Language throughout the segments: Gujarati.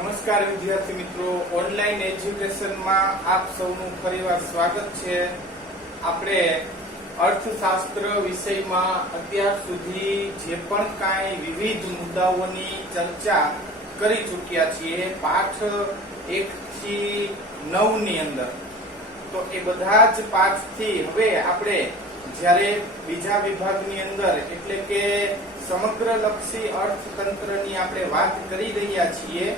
નમસ્કાર વિદ્યાર્થી મિત્રો, ઓનલાઈન એજ્યુકેશનમાં આપ સૌનું ફરીવાર સ્વાગત છે। આપણે અર્થશાસ્ત્ર વિષયમાં અત્યાર સુધી જે પણ કાંઈ વિવિધ મુદ્દાઓની ચર્ચા કરી ચૂક્યા છીએ પાઠ 1 થી 9 ની અંદર, તો એ બધા જ પાઠથી હવે આપણે જ્યારે બીજા વિભાગની અંદર એટલે કે સમગ્રલક્ષી અર્થતંત્રની આપણે વાત કરી રહ્યા છીએ,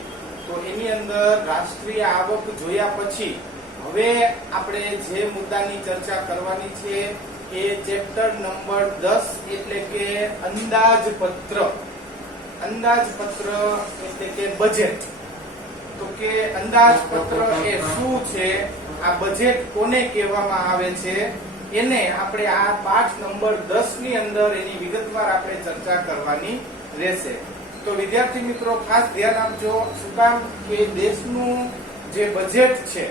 તો એની અંદર રાષ્ટ્રીય આવક જોયા પછી હવે આપણે જે મુદ્દાની ચર્ચા કરવાની છે એ ચેપ્ટર નંબર 10 એટલે કે અંદાજપત્ર એટલે કે બજેટ। તો કે અંદાજપત્ર એ શું છે, આ બજેટ કોને કહેવામાં આવે છે, એને આપણે આ પાઠ નંબર 10 ની અંદર એની વિગતવાર આપણે ચર્ચા કરવાની રહેશે। તો વિદ્યાર્થી મિત્રો ખાસ ધ્યાન આપજો, શું કામ કે દેશનું જે બજેટ છે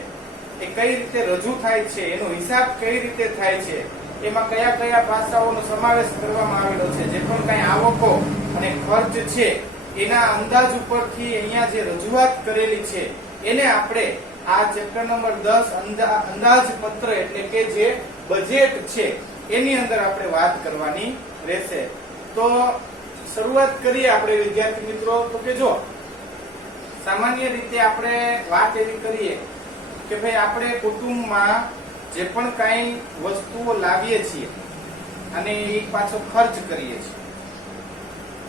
એ કઈ રીતે રજૂ થાય છે, એનો હિસાબ કઈ રીતે થાય છે, એમાં કયા કયા પાસાઓનો સમાવેશ કરવામાં આવેલો છે, જે પણ કઈ આવકો અને ખર્ચ છે એના અંદાજ ઉપરથી અહીંયા જે રજૂઆત કરેલી છે એને આપણે આ ચેપ્ટર નંબર 10 અંદાજપત્ર એટલે કે જે બજેટ છે એની અંદર આપણે વાત કરવાની રહેશે। તો શરૂઆત કરીએ આપણે વિદ્યાર્થી મિત્રો। તો કે જો સામાન્ય રીતે આપણે વાત એવી કરીએ કે ભાઈ આપણે કુટુંબમાં જે પણ કઈ વસ્તુઓ લાવીએ છીએ અને એ પાછો ખર્ચ કરીએ છીએ,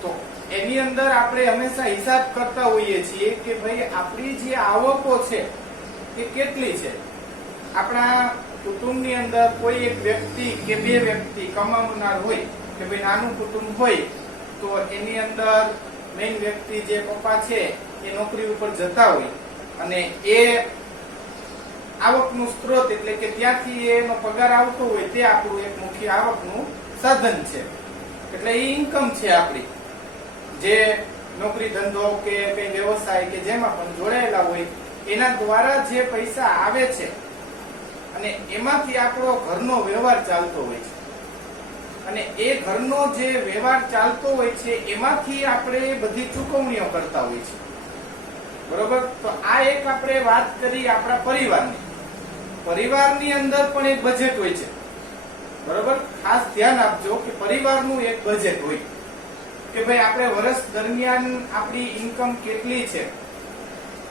તો એની અંદર આપણે હંમેશા હિસાબ કરતા હોઈએ છીએ કે ભાઈ આપણી જે આવકો છે એ કેટલી છે। આપણા કુટુંબની અંદર કોઈ એક વ્યક્તિ કે બે વ્યક્તિ કમાવનાર હોય કે ભાઈ નાનું કુટુંબ હોય તો એની અંદર મેઇન વ્યક્તિ જે પપ્પા છે એ નોકરી ઉપર જતા હોય અને એ આવકનું સ્ત્રોત એટલે કે ત્યાંથી એનો પગાર આવતો હોય તે આપણું એક મુખ્ય આવકનું સાધન છે, એટલે એ ઇન્કમ છે આપણી, જે નોકરી ધંધો કે કઈ વ્યવસાય કે જેમાં પણ જોડાયેલા હોય એના દ્વારા જે પૈસા આવે છે અને એમાંથી આપણો ઘરનો વ્યવહાર ચાલતો હોય છે, અને એ ઘરનો જે વ્યવહાર ચાલતો હોય છે એમાંથી આપણે બધી ચૂકવણીઓ કરતા હોય છે, બરોબર। તો આ એક આપણે વાત કરી આપણા પરિવારની અંદર પણ એક બજેટ હોય છે, બરોબર। ખાસ ધ્યાન આપજો કે પરિવારનું એક બજેટ હોય કે ભાઈ આપણે વર્ષ દરમિયાન આપણી ઇન્કમ કેટલી છે,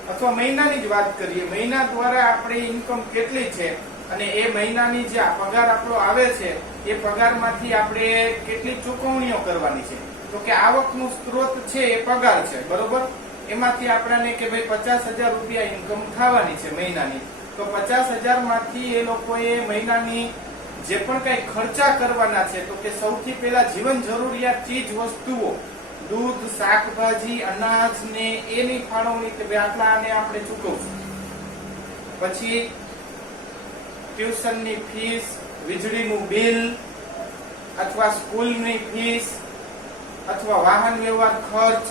અથવા મહિનાની જ વાત કરીએ, મહિના દ્વારા આપણી ઇન્કમ કેટલી છે અને એ મહિનાની જે પગાર આપણો આવે છે એ પગારમાંથી આપણે કેટલી ચૂકવણીઓ કરવાની છે। તો કે આવકનું સ્ત્રોત છે એ પગાર છે, બરોબર। એમાંથી આપણને કે ભાઈ 50,000 રૂપિયા ઇન્કમ થવાની છે મહિનાની, તો 50,000 માંથી એ લોકોએ મહિનાની જે પણ કઈ ખર્ચા કરવાના છે, તો કે સૌથી પહેલા જીવન જરૂરિયાત ચીજ વસ્તુઓ, દૂધ, શાકભાજી, અનાજ ને એની ફાળવણી કે ભાઈ આટલા આને આપણે ચૂકવશું, પછી ટ્યુશનની ફીસ, વીજળીનું બિલ અથવા સ્કૂલની ફીસ અથવા વાહન વ્યવહાર ખર્ચ,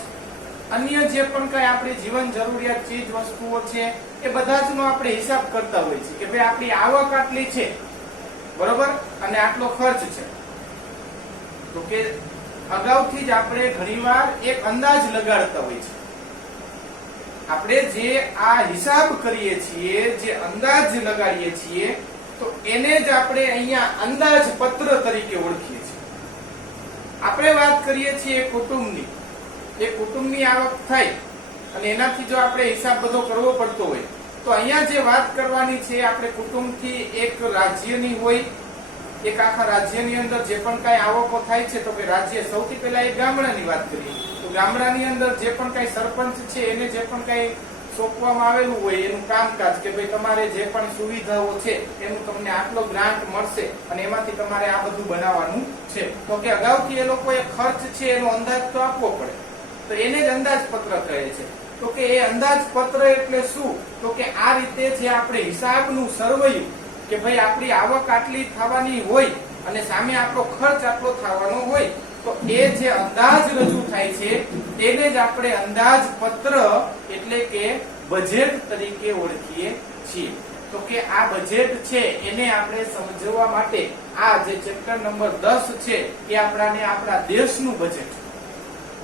અન્ય જે પણ કઈ આપણી જીવન જરૂરિયાત ચીજ વસ્તુઓ છે એ બધા જ નો આપણે હિસાબ કરતા હોય છે કે ભાઈ આપણી આવક આટલી છે, બરોબર, અને આટલો ખર્ચ છે। તો કે અગાઉથી જ આપણે ઘણીવાર એક અંદાજ લગાડતા હોય છે, આપણે જે આ હિસાબ કરીએ છીએ, જે અંદાજ લગાડીએ છીએ, તો એને જ આપણે અહીંયા અંદાજપત્ર તરીકે ઓળખીએ છીએ। આપણે વાત કરીએ છીએ કુટુંબની, એ કુટુંબની આવક થાય અને એનાથી જો આપણે હિસાબ બધો કરવો પડતો હોય, તો અહીંયા જે વાત કરવાની છે આપણે કુટુંબથી એક રાજ્યની હોય, એક આખા રાજ્યની અંદર જે પણ કઈ આવકો થાય છે, તો કે રાજ્ય સૌથી પહેલા એક ગામડાની વાત કરીએ, તો ગામડાની અંદર જે પણ કઈ સરપંચ છે એને જે પણ કઈ સોંપવામાં આવેલું હોય એનું કામકાજ કે ભાઈ તમારે જે પણ સુવિધાઓ છે એનું તમને આટલો ગ્રાન્ટ મળશે અને એમાંથી તમારે આ બધું બનાવવાનું છે, તો કે અગાઉથી એ લોકોએ ખર્ચ છે એનો અંદાજ તો આપવો પડે, તો એને જ અંદાજપત્ર કહે છે। તો કે એ અંદાજપત્ર એટલે શું, તો કે આ રીતે જે આપણે હિસાબનું સરવૈયું કે ભાઈ આપણી આવક આટલી થવાની હોય અને સામે આપણો ખર્ચ આટલો થવાનો હોય, તો એ જે અંદાજ રજૂ થાય છે તેને જ આપણે અંદાજપત્ર એટલે કે બજેટ તરીકે ઓળખીએ છીએ। તો કે આ બજેટ છે એને આપણે સમજવા માટે આ જે ચેપ્ટર નંબર 10 છે એ આપણા દેશનું બજેટ,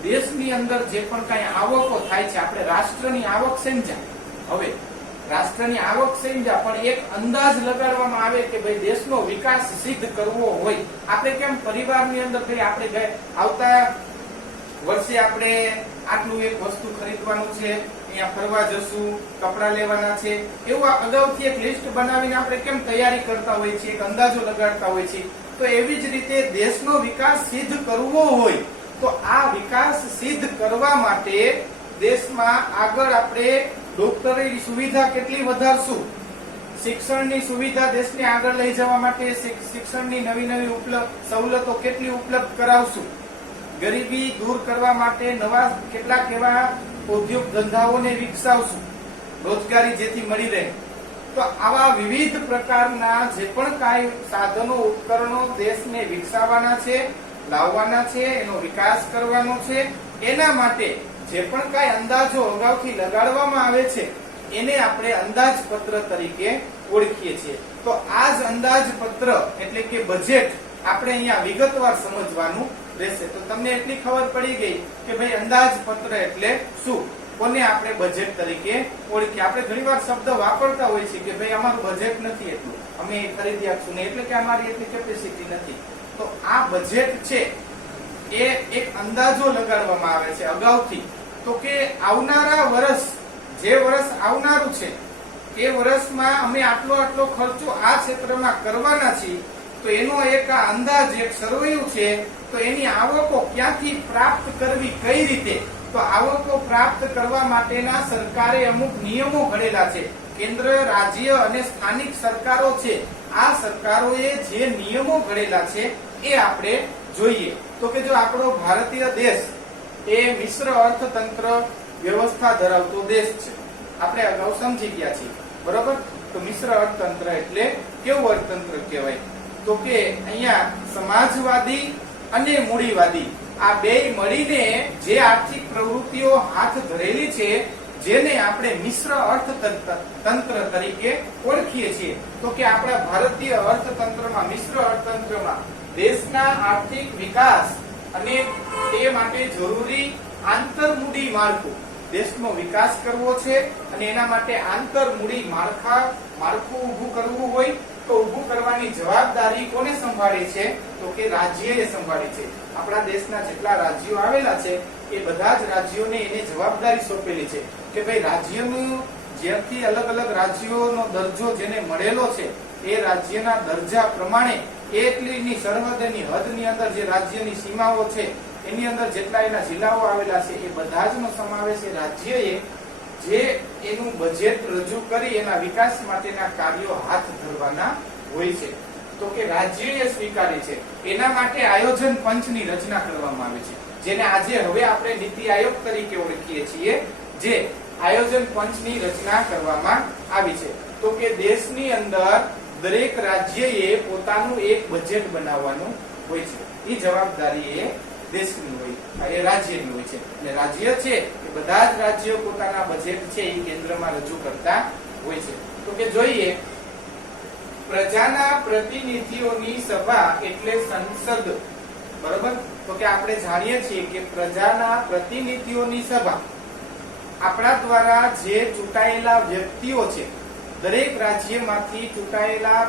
દેશની અંદર જે પણ કઈ આવકો થાય છે, આપણે રાષ્ટ્રની આવક સમજ્યા, હવે રાષ્ટ્રની આવક સમજ્યા, પણ એક અંદાજ લગાડવામાં આવે કે ભાઈ દેશનો વિકાસ સિદ્ધ કરવો હોય, આપણે કેમ પરિવારની અંદર ભાઈ આપણે આવતા વર્ષે આપણે આટલું એક વસ્તુ ખરીદવાનું છે, અહીંયા ફરવા જશું, કપડા લેવાના છે, એવું અગાઉથી એક લિસ્ટ બનાવીને આપણે કેમ તૈયારી કરતા હોય છે, એક અંદાજો લગાડતા હોય છે. તો એવી જ રીતે દેશનો વિકાસ સિદ્ધ કરવો હોય તો આ વિકાસ સિદ્ધ કરવા માટે દેશમાં આગળ આપણે ડોક્ટરની સુવિધા કેટલી વધારશું, શિક્ષણની સુવિધા દેશને આગળ લઈ જવા માટે શિક્ષણની નવી નવી સવલતો કેટલી ઉપલબ્ધ કરાવશું, ગરીબી દૂર કરવા માટે નવા કેટલાક એવા ઉદ્યોગ ધંધાઓને વિકસાવશું, રોજગારી જેથી મળી રહે. તો આવા વિવિધ પ્રકારના જે પણ કાંઈ સાધનો ઉપકરણો દેશને વિકસાવવાના છે, લાવવાના છે, એનો વિકાસ કરવાનો છે, એના માટે જે પણ કાંઈ અંદાજો અગાઉથી લગાડવામાં આવે છે એને આપણે અંદાજપત્ર તરીકે ઓળખીએ છીએ. તો આ જ અંદાજપત્ર એટલે કે બજેટ આપણે અહીંયા વિગતવાર સમજવાનું રહેશે. તો તમને એટલી ખબર પડી ગઈ કે ભાઈ અંદાજપત્ર એટલે શું, કોને આપણે બજેટ તરીકે ઓળખીએ. આપણે ઘણીવાર શબ્દ વાપરતા હોય છે કે ભાઈ અમારું બજેટ નથી એટલું, અમે ખરીદી આપશું ને, એટલે કે અમારી એટલી કેપેસિટી નથી. તો આ બજેટ છે એ એક અંદાજો લગાડવામાં આવે છે અગાઉથી, તો કે આવનારા વર્ષ, જે વર્ષ આવનારું છે એ વર્ષમાં અમે આટલો આટલો ખર્ચો આ ક્ષેત્રમાં કરવાના છીએ. તો એનો એક અંદાજ, એક સરવૈયું છે. તો એની આવકો ક્યાંથી પ્રાપ્ત કરવી, કઈ રીતે, તો આવકો પ્રાપ્ત કરવા માટેના સરકારે અમુક નિયમો ઘડેલા છે. કેન્દ્ર, રાજ્ય અને સ્થાનિક સરકારો છે, આ સરકારોએ જે નિયમો ઘડેલા છે એ આપણે જોઈએ. તો કે જો આપણો ભારતીય દેશ એ મિશ્ર અર્થતંત્ર વ્યવસ્થા ધરાવતો દેશ છે, આપણે અગાઉ સમજી ગયા છીએ, બરોબર. તો મિશ્ર અર્થતંત્ર એટલે કેવું અર્થતંત્ર કહેવાય, તો કે અહીંયા સમાજવાદી અને મૂડીવાદી આ બે મળીને જે આર્થિક પ્રવૃત્તિઓ હાથ ધરેલી છે જેને આપણે મિશ્ર અર્થતંત્ર તરીકે ઓળખીએ છીએ. તો કે આપણા ભારતીય અર્થતંત્રમાં, મિશ્ર અર્થતંત્રમાં દેશના આર્થિક વિકાસ અને તે માટે જરૂરી આંતરમૂડી માળખું, દેશનો વિકાસ કરવો છે અને એના માટે આંતરમૂડી માળખું ઊભું કરવું હોય તો ઊભું કરવાની જવાબદારી કોને સંભાળી છે, તો કે રાજ્યએ સંભાળી છે. આપણા દેશના જેટલા રાજ્યો આવેલા છે એ બધા જ રાજ્યોને એને જવાબદારી સોંપેલી છે કે ભાઈ રાજ્યનું જ્યાંથી અલગ અલગ રાજ્યોનો દરજ્જો જેને મળેલો છે એ રાજ્યના દરજ્જા પ્રમાણે એટલીની સરહદની હદની અંદર જે રાજ્યની સીમાઓ છે એની અંદર જેટલા એના જિલ્લાઓ આવેલા છે એ બધા જ નો સમાવેશ એ રાજ્યએ જે એનું બજેટ રજૂ કરી એના વિકાસ માટેના કાર્યો હાથ ધરવાના હોય છે. તો કે રાજ્યએ સ્વીકારી છે. એના માટે આયોજન પંચની રચના કરવામાં આવી છે, જેને આજે હવે આપણે નીતિ આયોગ તરીકે ઓળખીએ છીએ. જે આયોજન પંચની રચના કરવામાં આવી છે. તો કે દેશની અંદર દરેક રાજ્યએ પોતાનું એક બજેટ બનાવવાનું હોય છે. એ જવાબદારી એ દેશની હોય, એ રાજ્યની હોય છે. અને રાજ્ય છે કે બધા જ રાજ્યો પોતાના બજેટ છે એ કેન્દ્રમાં રજૂ કરતા હોય છે. તો કે જોઈએ, પ્રજાના પ્રતિનિધિઓની સભા એટલે સંસદ, બરોબર. તો કે આપણે જાણીએ છીએ કે પ્રજાના પ્રતિનિધિઓની સભા આપણા દ્વારા જે ચૂંટાયેલા વ્યક્તિઓ છે, દરેક રાજ્યમાંથી ચૂંટાયેલા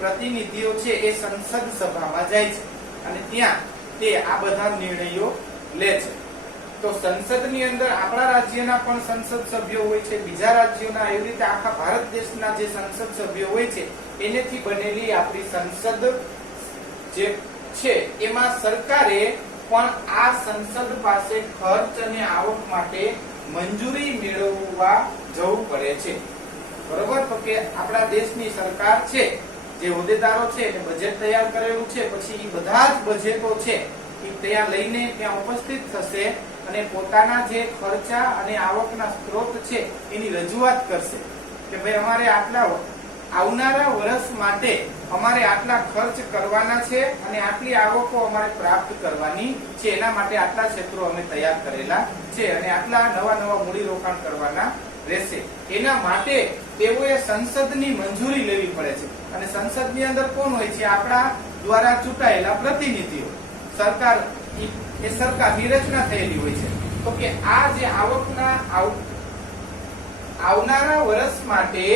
પ્રતિનિધિઓ છે એ સંસદ સભામાં જાય છે અને ત્યાં તે આ બધા નિર્ણયો લે છે. તો સંસદની અંદર આપણા રાજ્યના પણ સંસદ સભ્યો હોય છે, બીજા રાજ્યોના, એવી રીતે આખા ભારત દેશના જે સંસદ સભ્યો હોય છે એનેથી બનેલી આપણી સંસદ જે છે એમાં સરકારે પણ આ સંસદ પાસે ખર્ચ અને આવક માટે મંજૂરી મેળવવા જવું પડે છે, બરોબર. તો કે આપણા દેશની સરકાર છે, જે હોદ્દેદારો છે એને બજેટ તૈયાર કરેલું છે, પછી બધા જ બજેટો છે એ ત્યાં લઈને ત્યાં ઉપસ્થિત થશે અને પોતાના જે ખર્ચા અને આવકના સ્ત્રોત છે એની રજૂઆત કરશે કે ભાઈ અમારે આટલા આવનારા વર્ષ માટે અમારે આટલા ખર્ચ કરવાના છે અને આટલી આવકો અમારે પ્રાપ્ત કરવાની છે, એના માટે આટલા ક્ષેત્રો અમે તૈયાર કરેલા છે અને આટલા નવા નવા મૂડીરોકાણ કરવાના રહેશે. એના માટે તેઓએ સંસદની મંજૂરી લેવી પડે છે અને સંસદની અંદર કોણ હોય છે? આપણા દ્વારા ચૂંટાયેલા પ્રતિનિધિઓ. સરકાર એ સરકારની રચના થયેલી હોય છે. તો કે આ જે આવનારા વર્ષ માટે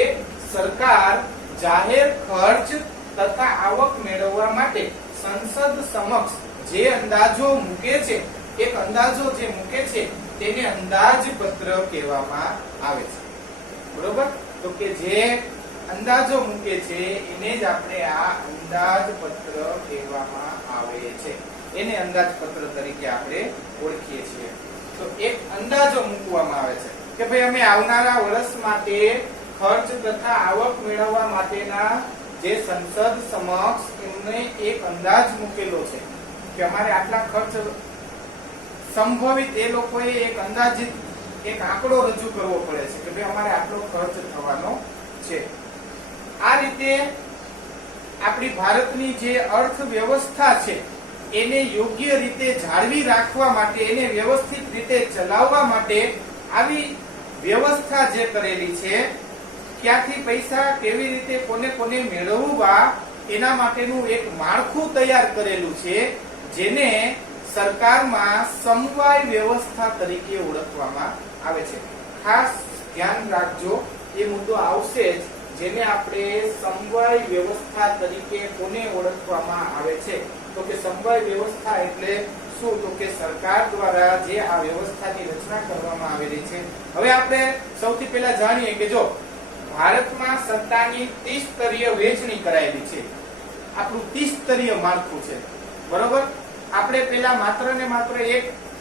સરકાર જાહેર ખર્ચ તથા આવક મેળવવા માટે સંસદ સમક્ષ જે અંદાજો મૂકે છે, એક અંદાજો જે મૂકે છે તેને અંદાજપત્ર કહેવામાં આવે છે. બરોબર? તો કે જે અંદાજો મૂકે છે એને જ આપણે આ અંદાજપત્ર કહેવામાં આવે છે. એને અંદાજપત્ર તરીકે આપણે ઓળખીએ છીએ. તો એક અંદાજો મૂકવામાં આવે છે કે ભાઈ અમે આવનારા વર્ષ માટે ખર્ચ તથા આવક મેળવવા માટેના જે સંસદ સમક્ષ એમને એક અંદાજ મૂકેલો છે કે અમારે આટલા ખર્ચ સંભવિત એ લોકોએ એક અંદાજિત એક આંકડો રજૂ કરવો પડે છે કે ભાઈ અમારે આટલો ખર્ચ થવાનો છે. આ રીતે આપણી ભારતની જે અર્થવ્યવસ્થા છે એને યોગ્ય રીતે જાળવી રાખવા માટે, એને વ્યવસ્થિત રીતે ચલાવવા માટે આવી વ્યવસ્થા જે કરેલી છે, ક્યાંથી પૈસા કેવી રીતે કોને કોને મેળવવા એના માટેનું એક માળખું તૈયાર કરેલું છે, જેને સરકારમાં સમવાય વ્યવસ્થા તરીકે ઓળખવામાં આવે છે. ખાસ ધ્યાન રાખજો, એ મુદ્દો આવશે જ, જેને આપણે સમવાય વ્યવસ્થા તરીકે કોને ઓળખવામાં આવે છે. તો કે સમવાય વ્યવસ્થા એટલે શું? તો કે સરકાર દ્વારા જે આ વ્યવસ્થાની રચના કરવામાં આવેલી છે. હવે આપણે સૌથી પહેલા જાણીએ કે જો ભારતમાં સત્તાની ત્રિસ્તરીય વહેંચણી કરાયેલી છે. આપણું ત્રિસ્તરીય માળખું છે. બરોબર? આપણે પેલા માત્ર ને માત્ર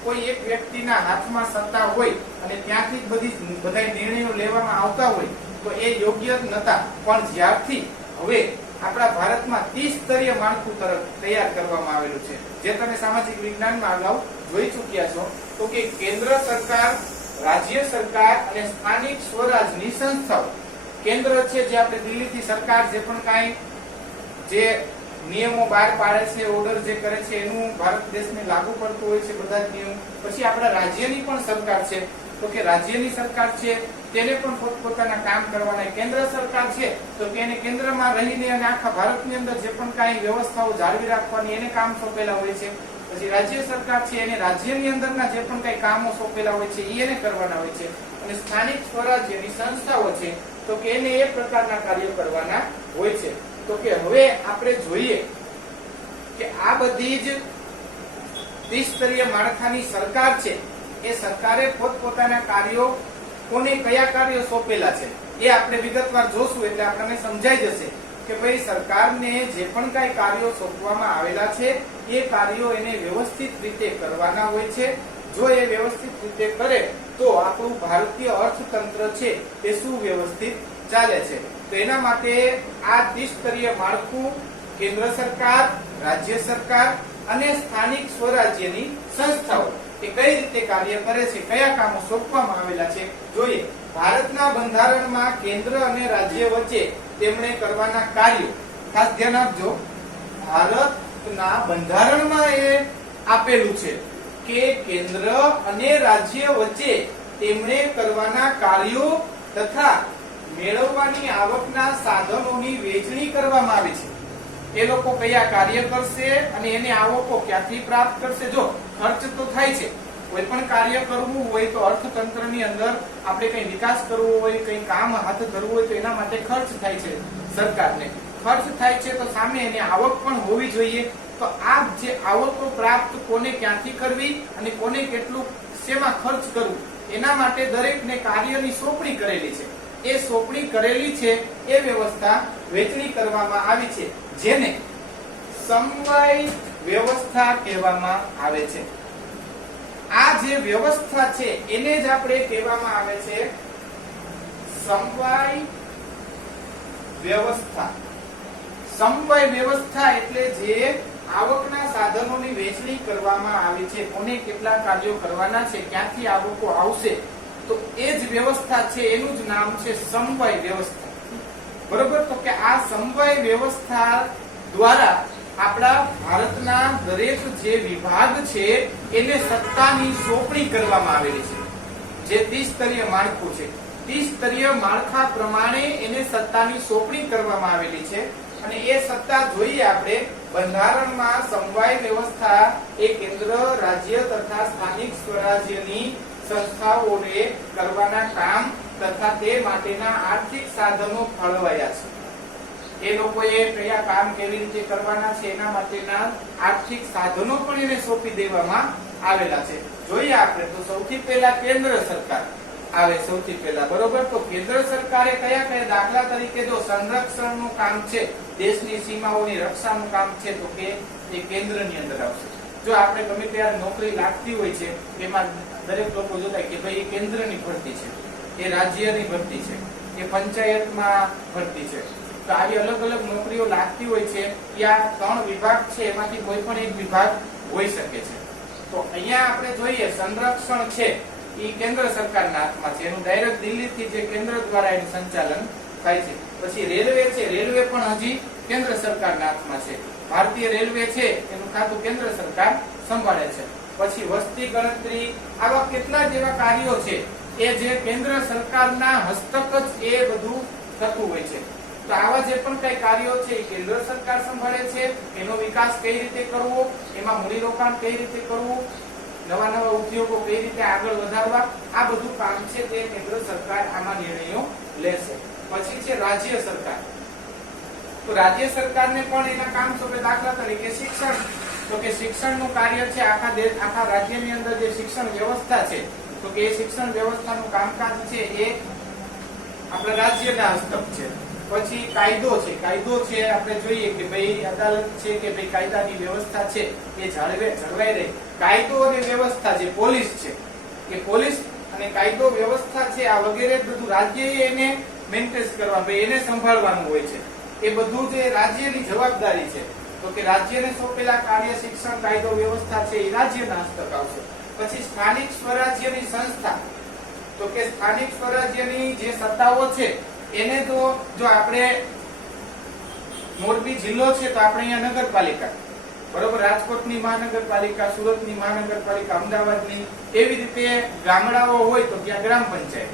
કોઈ એક વ્યક્તિના હાથમાં સત્તા હોય અને ત્યાંથી જ બધા નિર્ણયો લેવામાં આવતા હોય તો એ યોગ્ય નહોતા. પણ જ્યારથી હવે આપણા ભારતમાં ત્રિસ્તરીય માળખું તૈયાર કરવામાં આવેલું છે, જે તમે સામાજિક વિજ્ઞાનમાં અગાઉ જોઈ ચૂક્યા છો, તો કે કેન્દ્ર સરકાર, રાજ્ય સરકાર અને સ્થાનિક સ્વરાજની સંસ્થાઓ. કેન્દ્ર છે જે આપણે દિલ્હીથી સરકાર જે પણ કાંઈ જે નિયમો બહાર પાડે છે, ઓર્ડર જે કરે છે, એનું ભારત દેશને લાગુ પડતું હોય છે બધા જ નિયમ. પછી આપણા રાજ્યની પણ સરકાર છે, તો કે રાજ્યની સરકાર છે તેને પણ પોતપોતાના કામ કરવાના. કેન્દ્ર સરકાર છે તો કે એને કેન્દ્રમાં રહીને અને આખા ભારતની અંદર જે પણ કાંઈ વ્યવસ્થાઓ જાળવી રાખવાની એને કામ સોંપેલા હોય છે. પછી રાજ્ય સરકાર છે એને રાજ્યની અંદરના જે પણ કાંઈ કામો સોંપેલા હોય છે એને કરવાના હોય છે. અને સ્થાનિક સ્વરાજ્યની સંસ્થાઓ છે તો કે એને એ પ્રકારના કાર્યો કરવાના હોય છે. તો કે હવે આપણે જોઈએ કે આ બધી જ ત્રિસ્તરીય માળખાની સરકાર છે, એ સરકારે પોતપોતાના કાર્યો કોને કયા કાર્યો સોંપેલા છે એ આપણે વિગતવાર જોશું એટલે આપણને સમજાઈ જશે કે ભાઈ સરકારને જે પણ કાંઈ કાર્યો સોંપવામાં આવેલા છે એ કાર્યો એને વ્યવસ્થિત રીતે કરવાના હોય છે. જો એ વ્યવસ્થિત રીતે કરે તો આપણું ભારતીય અર્થતંત્ર છે એ સુવ્યવસ્થિત ચાલે છે. તો એના માટે આ ત્રિસ્તરીય માળખું કેન્દ્ર સરકાર, રાજ્ય સરકાર અને સ્થાનિક સ્વરાજ્યની સંસ્થાઓ એ કઈ રીતે કાર્ય કરે છે, કયા કામો સોંપવામાં આવેલા છે જોઈએ. ભારતના બંધારણમાં કેન્દ્ર અને રાજ્ય વચ્ચે તેમણે કરવાના કાર્યો, ખાસ ધ્યાન આપજો, ભારતના બંધારણમાં એ આપેલું છે કે કેન્દ્ર અને રાજ્ય વચ્ચે તેમણે કરવાના કાર્યો તથા મેળવવાની આવકના સાધનોની વહેંચણી કરવામાં આવી છે. એ લોકો કયા કાર્ય કરશે અને એને આવકો ક્યાંથી પ્રાપ્ત કરશે. જો ખર્ચ તો થાય છે, કોઈ પણ કાર્ય કરવું હોય તો અર્થતંત્રની અંદર આપણે કઈ વિકાસ કરવો હોય, કઈ કામ હાથ ધરવું હોય તો એના માટે ખર્ચ થાય છે. સરકારને ખર્ચ થાય છે તો સામે એની આવક પણ હોવી જોઈએ. તો આ જે આવકો પ્રાપ્ત કોને ક્યાંથી કરવી અને કોને કેટલું શેમાં ખર્ચ કરવું એના માટે દરેકને કાર્યની સોંપણી કરેલી છે. એ સોંપણી કરેલી છે એ વ્યવસ્થા વહેંચણી કરવામાં આવી છે, જેને સમવાય વ્યવસ્થા કહેવામાં આવે છે. આ જે વ્યવસ્થા છે એને જ આપણે કહેવામાં આવે છે સમવાય વ્યવસ્થા. સમવાય વ્યવસ્થા એટલે જે આવકના સાધનોની વહેંચણી કરવામાં આવી છે, કોને કેટલા કાર્યો કરવાના છે, ક્યાંથી આવકો આવશે, તો એ જ વ્યવસ્થા છે એનું જ નામ છે સમવાય વ્યવસ્થા. બરોબર? તો કે આ સમવાય વ્યવસ્થા દ્વારા આપણા ભારતના દરેક જે વિભાગ છે એને સત્તાની સોંપણી કરવામાં આવેલી છે. જે ત્રિસ્તરીય માળખું છે, ત્રિસ્તરીય માળખા પ્રમાણે એને સત્તાની સોંપણી કરવામાં આવેલી છે. અને એ સત્તા જોઈએ આપણે બંધારણમાં સમવાય વ્યવસ્થા એ કેન્દ્ર, રાજ્ય તથા સ્થાનિક સ્વરાજ્યની સંસ્થાઓને કરવાના કામ તથા તે માટેના આર્થિક સાધનો ફાળવાયા છે. એ લોકોએ કયા કામ કેવી રીતે કરવાના છે એના માટેના આર્થિક સાધનો પણ એને સોંપી દેવામાં આવેલા છે. જોઈએ આપણે તો સૌથી પહેલા કેન્દ્ર સરકાર આવે. સૌથી પહેલા બરોબર, તો કેન્દ્ર સરકારે કયા કયા, દાખલા તરીકે જો સંરક્ષણનું કામ છે, દેશની સીમાઓની રક્ષાનું કામ છે, તો કે એ કેન્દ્રની અંદર આવશે. જો આપણે ગમે ત્યારે નોકરી લાગતી હોય છે એમાં દરેક લોકો જોતા કે ભાઈ એ કેન્દ્રની ભરતી છે, એ રાજ્યની ભરતી છે, એ પંચાયતમાં ભરતી છે. તો આવી અલગ અલગ નોકરીઓ લાગતી હોય છે. ત્યાં 3 વિભાગ છે, એમાંથી કોઈ પણ એક વિભાગ હોઈ શકે છે. તો અહીંયા આપણે જોઈએ સંરક્ષણ છે એ કેન્દ્ર સરકારના હાથમાં છે. એનું ડાયરેક્ટ દિલ્હીથી જે કેન્દ્ર દ્વારા એનું સંચાલન થાય છે. પછી રેલવે છે, રેલવે પણ હજી કેન્દ્ર સરકારના હાથમાં છે. ભારતીય રેલવે છે એનું ખાતું કેન્દ્ર સરકાર સંભાળે છે. પછી વસ્તી ગણતરી, આવા કેટલા જેવા કાર્યો છે એ જે કેન્દ્ર સરકારના હસ્તક જ એ બધું થતું હોય છે. તો આવા જે પણ કઈ કાર્યો છે એ કેન્દ્ર સરકાર સંભાળે છે. એનો વિકાસ કઈ રીતે કરવો, એમાં મૂડીરોકાણ કઈ રીતે કરવું, નવા નવા ઉદ્યોગો કઈ રીતે આગળ વધારવા, આ બધું કામ છે તે કેન્દ્ર સરકાર આમાં નિર્ણયો લેશે. પછી છે રાજ્ય સરકાર. તો રાજ્ય સરકારને પણ એના કામ સોંપે. દાખલા તરીકે શિક્ષણ, તો કે શિક્ષણનું કાર્ય છે આખા રાજ્યની અંદર જે શિક્ષણ વ્યવસ્થા છે, તો કે એ શિક્ષણ વ્યવસ્થાનું કામકાજ છે એ આપણા રાજ્યના હસ્તક છે. પછી કાયદો છે, કાયદો છે આપણે જોઈએ કે ભાઈ અદાલત છે કે ભાઈ કાયદાની વ્યવસ્થા છે એ જળવાઈ રહે. કાયદો અને વ્યવસ્થા જે પોલીસ છે, એ પોલીસ અને કાયદો વ્યવસ્થા છે આ વગેરે બધું રાજ્યએ એને મેન્ટેન કરવા, ભાઈ એને સંભાળવાનું હોય છે. એ બધું જે રાજ્યની જવાબદારી છે. તો કે રાજ્યને સોંપેલા કાર્ય શિક્ષણ, કાયદો, વ્યવસ્થા છે એ રાજ્યના હસ્તક આવશે. પછી સ્થાનિક સ્વરાજ્યની સંસ્થા, તો કે સ્થાનિક સ્વરાજ્યની જે સત્તાઓ છે એને તો જો આપણે મોરબી જિલ્લો છે તો આપણે અહીંયા નગરપાલિકા, બરોબર, રાજકોટની મહાનગરપાલિકા, સુરતની મહાનગરપાલિકા, અમદાવાદની, એવી રીતે ગામડાઓ હોય તો ત્યાં ગ્રામ પંચાયત,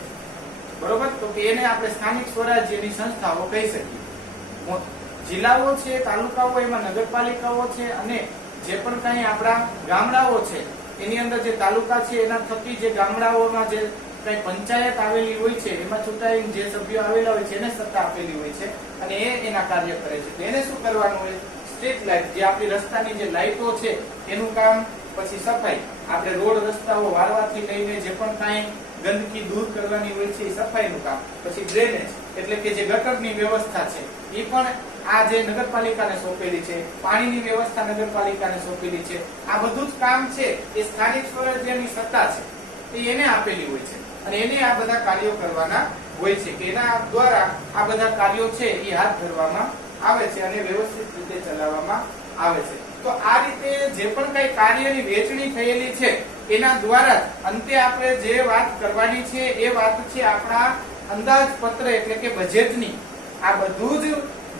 બરોબર. તો કે એને આપણે સ્થાનિક સ્વરાજ્યની સંસ્થાઓ કહી શકીએ. જિલ્લાઓ છે, તાલુકાઓ, એમાં નગરપાલિકાઓ છે, અને જે પણ કઈ આપણા ગામડાઓ છે એની અંદર જે તાલુકા છે એના થકી જે ગામડાઓમાં જે કઈ પંચાયત આવેલી હોય છે એમાં ચૂંટાઈને જે સભ્યો આવેલા હોય છે એને સત્તા આપેલી હોય છે અને એ એના કાર્ય કરે છે. તો એને શું કરવાનું હોય? સ્ટ્રીટ લાઇટ, જે આપણી રસ્તાની જે લાઇટો છે એનું કામ. પછી સફાઈ, આપણે રોડ રસ્તાઓ વારવાથી લઈને જે પણ કાંઈ ગંદકી દૂર કરવાની હોય છે એ સફાઈનું કામ. પછી ડ્રેનેજ એટલે કે જે ગટરની વ્યવસ્થા છે એ પણ આ જે નગરપાલિકાને સોંપેલી છે. પાણીની વ્યવસ્થા નગરપાલિકાને સોંપેલી છે. આ બધું જ કામ છે એ સ્થાનિક સ્વરાજ્યની સત્તા છે એ એને આપેલી હોય છે અને એને આ બધા કાર્યો કરવાના હોય છે કે એના દ્વારા આ બધા કાર્યો છે એ હાથ ધરવામાં આવે છે અને વ્યવસ્થિત રીતે ચલાવવામાં આવે છે. તો આ રીતે જે પણ કઈ કાર્યની વહેંચણી થયેલી છે એના દ્વારા અંતે આપણે જે વાત કરવાની છે એ વાત છે આપણા અંદાજપત્ર એટલે કે બજેટની. આ બધું જ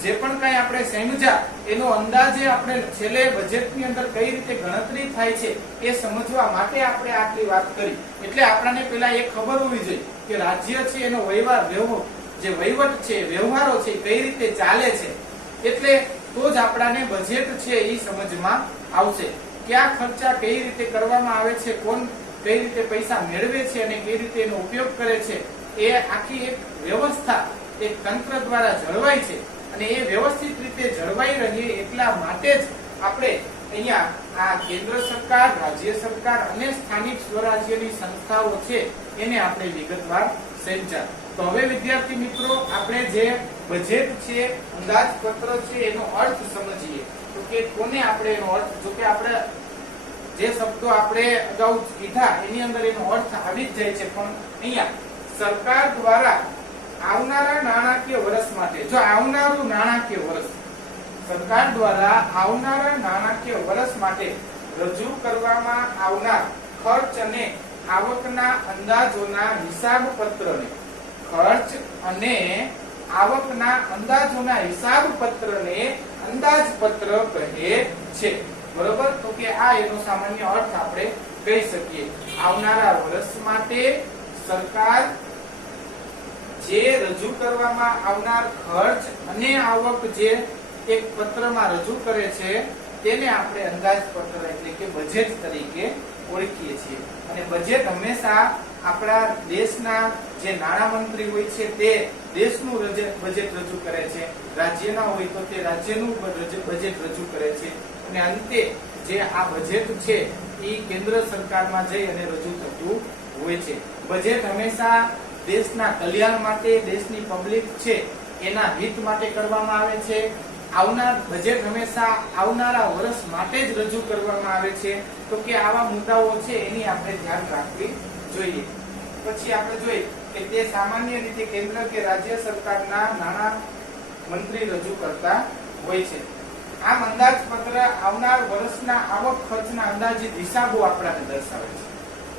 જે પણ કઈ આપણે સમજ્યા એનો અંદાજે આપણે છેલ્લે બજેટની અંદર કઈ રીતે ગણતરી થાય છે એ સમજવા માટે આપણે આટલી વાત કરી. એટલે આપણને પેલા એ ખબર હોવી જોઈએ કે રાજ્ય છે એનો જે વહીવટ છે, વ્યવહારો છે કઈ રીતે ચાલે છે. એટલે તો જ આપણાને બજેટ છે એ સમજમાં આવશે. કયા ખર્ચા કઈ રીતે કરવામાં આવે છે, કોણ કઈ રીતે પૈસા મેળવે છે અને કઈ રીતે એનો ઉપયોગ કરે છે, એ આખી એક વ્યવસ્થા એક તંત્ર દ્વારા જળવાય છે. અને એ વ્યવસ્થિત રીતે જળવાઈ રહે એટલા માટે જ આપણે અહીંયા આ કેન્દ્ર સરકાર, રાજ્ય સરકાર અને સ્થાનિક સ્વરાજ્યની સંસ્થાઓ છે એને આપણે વિગતવાર સમજ્યા. તો હવે વિદ્યાર્થી મિત્રો આપણે જે બજેટ છે, અંદાજપત્ર છે એનો અર્થ સમજીએ. તો કે કોને આપણે એનો અર્થ, જો કે આપણે જે શબ્દો આપણે અગાઉ કીધા એની અંદર એનો અર્થ આવી જ જાય છે, પણ અહીંયા સરકાર દ્વારા આવનારા નાણાકીય વર્ષ માટે, જો આવનારું નાણાકીય વર્ષ સરકાર દ્વારા આવનારા નાણાકીય વર્ષ માટે રજૂ કરવામાં આવનાર ખર્ચ અને આવકના અંદાજોના હિસાબ પત્રને, ખર્ચ અને આવકના અંદાજોના હિસાબ પત્રને અંદાજપત્ર કહે છે. બરોબર. તો કે આ એનો સામાન્ય અર્થ આપણે કહી શકીએ. આવનારા વર્ષ માટે સરકાર જે રજૂ કરવામાં આવનાર ખર્ચ અને આવક જે એક પત્રમાં રજૂ કરે છે તેને આપણે અંદાજપત્ર એટલે કે બજેટ તરીકે ઓળખીએ છીએ. અને બજેટ હંમેશા આપણા દેશના જે નાણામંત્રી હોય છે તે દેશનું બજેટ રજૂ કરે છે, રાજ્યના હોય તો તે રાજ્યનું બજેટ રજૂ કરે છે, અને અંતે જે આ બજેટ છે એ કેન્દ્ર સરકારમાં જઈ અને રજૂ થતું હોય છે. બજેટ હંમેશા દેશના કલ્યાણ માટે, દેશની પબ્લિક છે એના હિત માટે કરવામાં આવે છે. બજેટ હંમેશા આવનારા વર્ષ માટે જ રજૂ કરવામાં આવે છે. તો કે આવા મુદ્દાઓ છે એની આપણે ધ્યાન રાખવી જોઈએ. પછી આપણે જોઈએ કે તે સામાન્ય રીતે કેન્દ્ર કે રાજ્ય સરકારના નાણાં મંત્રી રજૂ કરતા હોય છે. આમ અંદાજપત્ર આવનાર વર્ષના આવક ખર્ચના અંદાજિત હિસાબો આપણને દર્શાવે છે.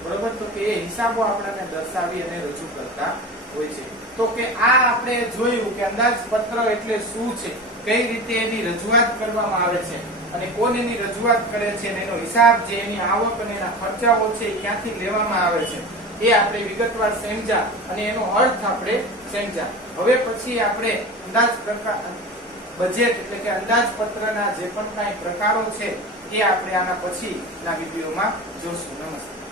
બરોબર, તો કે એ હિસાબો આપણને દર્શાવી અને રજૂ કરતા હોય છે. તો કે આ આપણે જોયું કે અંદાજપત્ર એટલે શું છે, કઈ રીતે એની રજૂઆત કરવામાં આવે છે અને કોણ એની રજૂઆત કરે છે, અને એનો હિસાબ જે એની આવક અને એના ખર્ચાઓ છે એ ક્યાંથી લેવામાં આવે છે એ આપણે વિગતવાર સમજ્યા અને એનો અર્થ આપણે સમજ્યા. હવે પછી આપણે બજેટ એટલે કે અંદાજપત્રના જે પણ કાંઈ પ્રકારો છે એ આપણે આના પછીના વિડીયોમાં જોશું. નમસ્કાર.